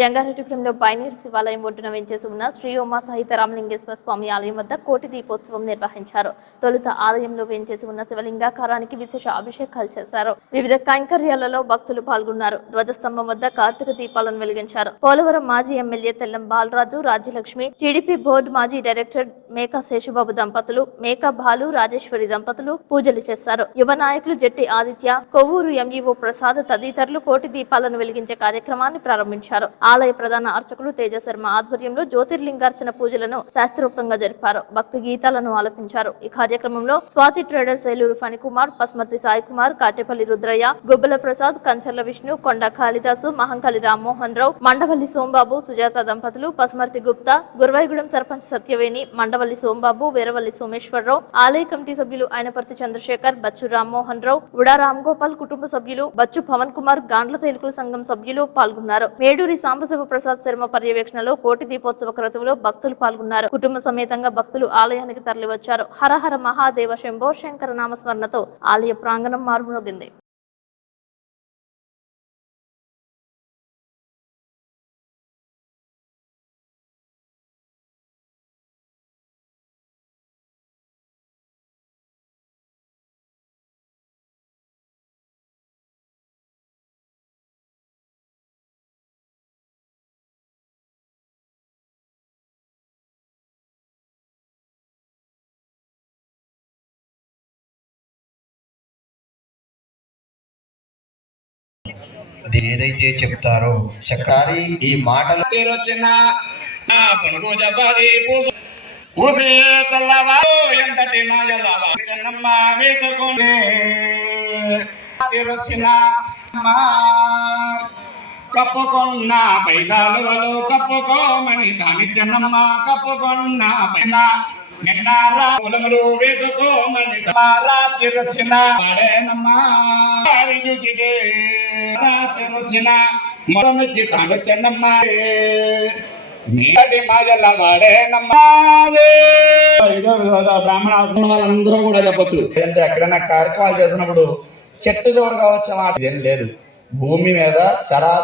జంగారెడ్డిగూడెంలో pioneer శివాలయం ఒడ్డున వెంచేసి ఉన్న శ్రీ ఉమా సహిత రామలింగేశ్వర స్వామి ఆలయం వద్ద కోటి దీపోత్సవం నిర్వహించారు. తొలుత ఆలయంలో వెంచేసి ఉన్న శివలింగాకారానికి విశేష అభిషేకాలు చేశారు. వివిధ కైంకర్యాలలో భక్తులు పాల్గొన్నారు. ధ్వజస్తంభం వద్ద కార్తీక దీపాలను వెలిగించారు. పోలవరం మాజీ MLA Tellam Balaraju Rajyalakshmi TDP board మాజీ డైరెక్టర్ మేకా శేషుబాబు దంపతులు మేకా బాలు రాజేశ్వరి దంపతులు పూజలు చేశారు. యువ నాయకులు జట్టి ఆదిత్య కొవ్వూరు ఎంఈఓ ప్రసాద్ తదితరులు కోటి దీపాలను వెలిగించే కార్యక్రమాన్ని ప్రారంభించారు. ఆలయ ప్రధాన అర్చకులు తేజ శర్మ ఆధ్వర్యంలో జ్యోతిర్లింగార్చన పూజలను శాస్త్రోక్తంగా జరిపారు. భక్తి గీతాలను ఆలపించారు. ఈ కార్యక్రమంలో స్వాతి ట్రేడర్స్ ఏలూరు ఫణికుమార్ పస్మతి సాయి కుమార్ కాటేపల్లి రుద్రయ్య గుబ్బల ప్రసాద్ కంచర్ల విష్ణు కొండ కాళిదాసు మహంకాళి రామ్మోహన్ రావు మండవల్లి సోంబాబు సుజాత దంపతులు పస్మర్తి గుప్తా గురవాయిగూడెం సర్పంచ్ సత్యవేణి మండవల్లి సోంబాబు వీరవల్లి సోమేశ్వరరావు ఆలయ కమిటీ సభ్యులు అయినపర్తి చంద్రశేఖర్ బచ్చు రామ్మోహన్ రావు ఉడా రామ్ గోపాల్ కుటుంబ సభ్యులు బచ్చు పవన్ కుమార్ గాండ్ల తేలుకుల సంఘం సభ్యులు పాల్గొన్నారు. మేడూరి సాంబశివ ప్రసాద్ శర్మ పర్యవేక్షణలో కోటి దీపోత్సవ క్రతువులో భక్తులు పాల్గొన్నారు. కుటుంబ సమేతంగా భక్తులు ఆలయానికి తరలివచ్చారు. హరహర మహాదేవ శంభో శంకర నామస్మరణతో ఆలయ ప్రాంగణం మారుమోగింది ఏదైతే చెప్తారో చక్కారి ఈ మాటలు ఎంతటి మాయలవా చిన్నమ్మ వేసుకునే తీరొచ్చిన అమ్మా కప్పుకున్న పైసలు వలు కప్పుకోమని కాని చిన్నమ్మ కప్పుకున్న పైన నిన్నారా ఉలములు వేసుకోమని రాత్రి వచ్చిన వాడేనమ్మా. వాడి వచ్చిన మనమిటి కాను చెన్నమ్మా నీటి మాజల వాడేనమ్మాదే బ్రాహ్మణ వాళ్ళందరూ కూడా చెప్పచ్చు. అంటే ఎక్కడైనా కార్యక్రమాలు చేసినప్పుడు చెట్టు చివరి కావచ్చు ఇదేం లేదు. భూమి మీద చరా